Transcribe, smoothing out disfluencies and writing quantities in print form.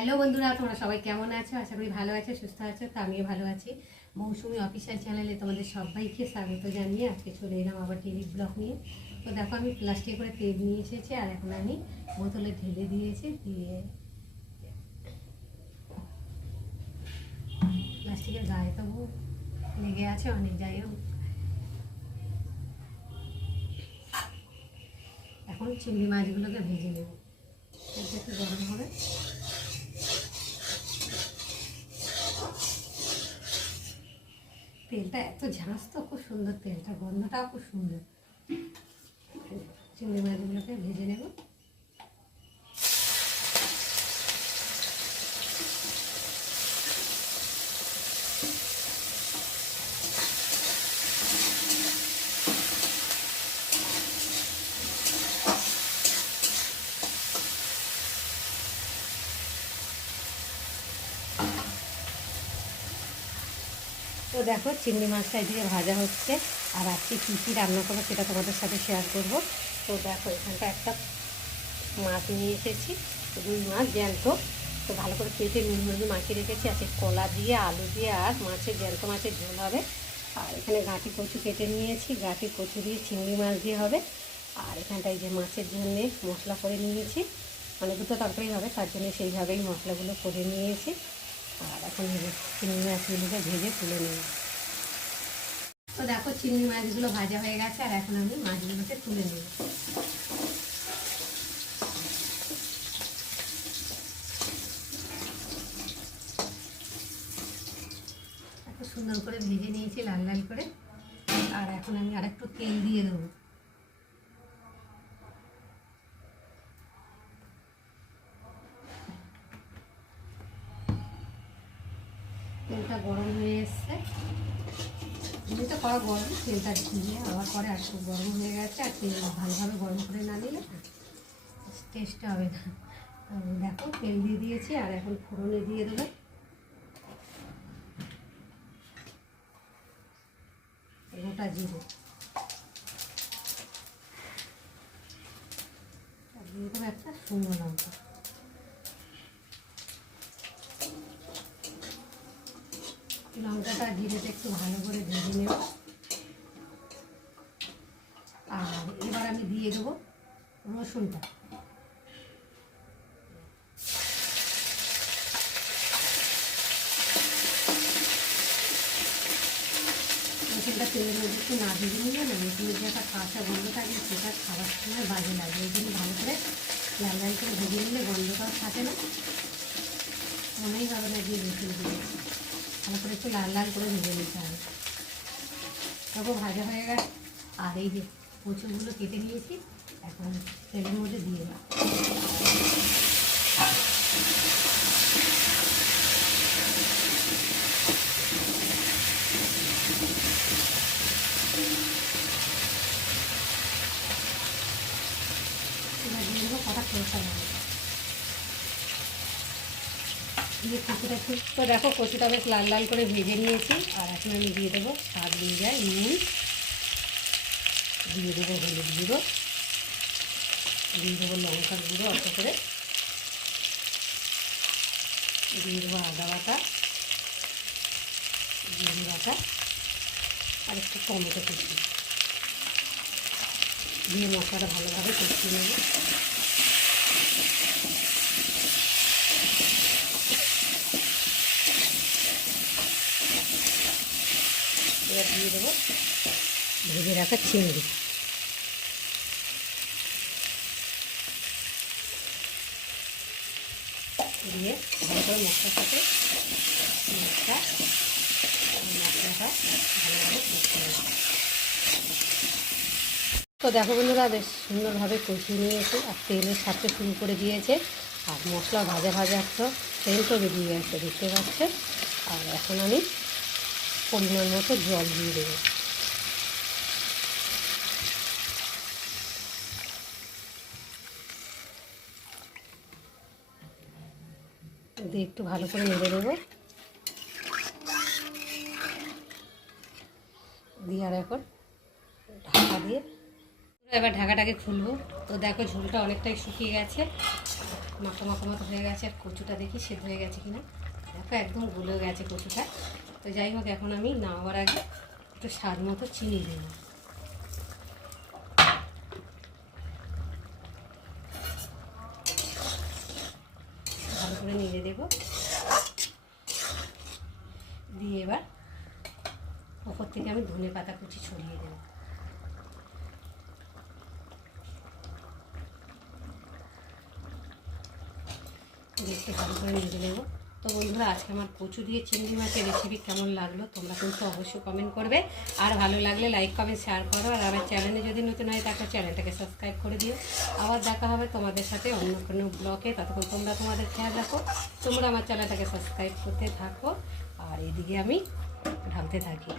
Hello বন্ধুরা, তোমরা সবাই কেমন আছো? আশা করি ভালো আছো, সুস্থ আছো। তো আমিও ভালো আছি। মৌসুমি অফিসিয়াল চ্যানেলে তোমাদের সবাইকে স্বাগত জানিয়ে আজকে চলে এলাম আবার টিভি ব্লগ নিয়ে। তো দেখো, আমি প্লাস্টিক করে তেল নিয়ে এসেছি আর এখন আমি বোতলে ঢেলে দিয়েছি। দিয়ে প্লাস্টিকের গায়ে তো লেগে আছে অনেক জায়গায়। এখন চিংড়ি মাছগুলোকে ভেজে নেব। এটা একটু গরম হবে। তেলটা এত ঝাঁস, তো খুব সুন্দর, তেলটা গন্ধটাও খুব সুন্দর। চিংড়ি মাছগুলোকে ভেজে নেব। তো দেখো, চিংড়ি মাছটা এদিকে ভাজা হচ্ছে। আর আজকে কী কী রান্না করবো সেটা তোমাদের সাথে শেয়ার করব। তো দেখো, এখানটা একটা মাছ নিয়ে এসেছি, রুই মাছ জ্যান্ত। তো ভালো করে কেটে নুন হলুদ মাখিয়ে রেখেছি। আছে কলা দিয়ে, আলু দিয়ে, আর মাছের জ্যান্ত মাছের ঝোল হবে। আর এখানে গাঁটি কচু কেটে নিয়েছি, গাঁটি কচু দিয়ে চিংড়ি মাছ দিয়ে হবে। আর এখানটায় যে মাছের জন্যে মশলা করে নিয়েছি, মানে দুটো তরকারি হবে, তার জন্য সেইভাবেই মশলাগুলো করে নিয়েছি। আর এখন চিংড়ি মাছগুলোকে ভেজে তুলে নেব। তো দেখো, চিংড়ি মাছগুলো ভাজা হয়ে গেছে আর এখন আমি মাছগুলোকে তুলে নেব। এত সুন্দর করে ভেজে নিয়েছি লাল লাল করে। আর এখন আমি আরেকটু তেল দিয়ে দেবো। তেলটা গরম হয়ে এসছে, এমনিতে কড়া গরম, তেলটা দিয়ে আবার পরে আর খুব গরম হয়ে গেছে। আর তেল ভালোভাবে গরম করে না দিলে টেস্ট হবে না। দেখো, তেল দিয়ে দিয়েছি আর এখন ফোড়নে দিয়ে দেবো গোটা জিরে, দিয়ে দেবো একটা শুকনো লঙ্কা। লঙ্কাটা জিরেটা একটু ভালো করে ভেজে নেব। আর এবার আমি দিয়ে দেবো রসুনটা। রসুনটা তেলের মধ্যে একটু না ভেজে নিলে না, রসুনের যে একটা কাঁচা গন্ধ থাকে সেটা খাবার সময় বাজে লাগে। ওই জন্য ভালো করে লাল লাল করে ভেজে নিলে গন্ধটাও থাকে না, মনেই হবে না যে রসুন দিয়ে। ভালো করে একটু লাল লাল করে ভেজে নিতে হবে। তারপর ভাজা হয়ে গেছে। আর এই যে কচুগুলো কেটে নিয়েছি, এখন তেলের মধ্যে দিয়ে দেবো। এবার দিয়ে দেবো কটা সরষা বাটা দিয়ে কচুটা একটু। তো দেখো, কচুটা বেশ লাল লাল করে ভেজে নিয়েছি। আর এখন আমি দিয়ে দেবো স্বাদ অনুযায়ী নুন, দিয়ে দেবো হলুদ গুঁড়ো, দিয়ে দেবো লঙ্কার গুঁড়ো অল্প করে, দিয়ে দেবো আদা বাটা, জিরে বাটা, আর একটু টমেটো কুচি দিয়ে মশলাটা ভালোভাবে কষিয়ে নেব। এবার দিয়ে দেবো ভেজে রাখা চিংড়ি, দিয়ে ভালো করে মশলার সাথে মশলাটা ভালোভাবে কষিয়ে নেব। তো দেখো বন্ধুরা, বেশ সুন্দরভাবে কষিয়ে নিয়েছে আর তেলের ছাড়তে শুরু করে দিয়েছে। আর মশলা ভাজা ভাজা একটা সেন্টও বেরিয়ে গেছে, দেখতে পাচ্ছে। আর এখন আমি পরিমাণ মতো জল দিয়ে দেবো। দিয়ে একটু ভালো করে নেড়ে দেবো। দিয়ে আর এখন ঢাকা দিয়ে এবার ঢাকাটাকে খুলবো। তো দেখো, ঝোলটা অনেকটাই শুকিয়ে গেছে। মাখো মাখো মতো হয়ে গেছে। আর কচুটা দেখি সেদ্ধ হয়ে গেছে কিনা। দেখো একদম গলে গেছে কচুটা। তো যাই হোক, এখন আমি নামাবার আগে একটু স্বাদ মতো চিনি দেব। ভালো করে নেড়ে দেবো। দিয়ে এবার ওপর থেকে আমি ধনে পাতা কুচি ছড়িয়ে দেবো। একটু ভালো করে নেড়ে দেবো। তো বন্ধুরা, আজকে আমার কচু দিয়ে চিংড়ি মাছের রেসিপি কেমন লাগলো তোমরা কিন্তু অবশ্যই কমেন্ট করবে। আর ভালো লাগলে লাইক কমেন্ট শেয়ার করো। আর আমার চ্যানেলে যদি নতুন হয় তারপর চ্যানেলটাকে সাবস্ক্রাইব করে দিও। আবার দেখা হবে তোমাদের সাথে অন্য কোনো ব্লগে। ততক্ষণ তোমরা তোমাদের খেয়াল রাখো। তোমরা আমার চ্যানেলটাকে সাবস্ক্রাইব করতে থাকো। আর এদিকে আমি ঢালতে থাকি।